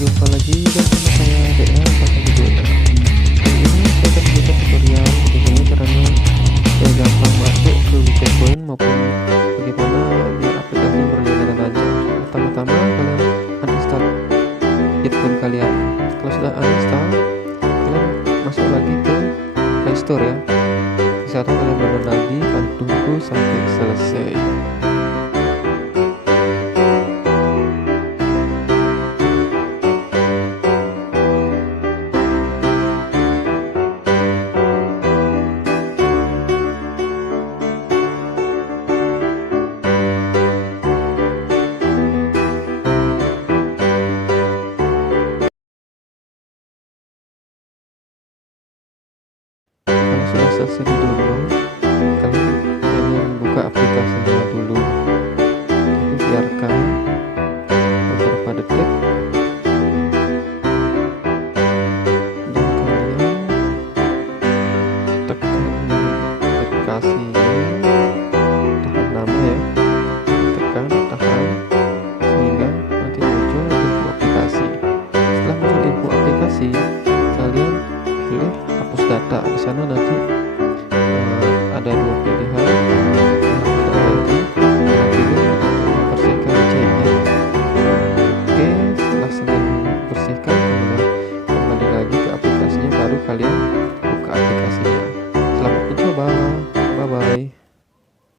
Jumpa lagi bersama saya DA pakai videonya. Kali ini saya akan membuat tutorial bagaimana caranya supaya gampang masuk ke widget point maupun bagaimana biar aplikasi berjalan lancar. Pertama-tama kalian uninstall widget point kalian. Kalau sudah uninstall, kalian masuk lagi ke Play Store ya. Di saat itu kalian download lagi dan tunggu sampai selesai. Kalau sudah selesai di download, kalian buka aplikasinya dulu. Jadi biarkan beberapa detik dan kalian tekan aplikasinya, tahan lama ya, tahan sehingga nanti muncul info aplikasi. Setelah muncul info aplikasi, kalian pilih hapus data. Di sana nanti ada dua pilihan,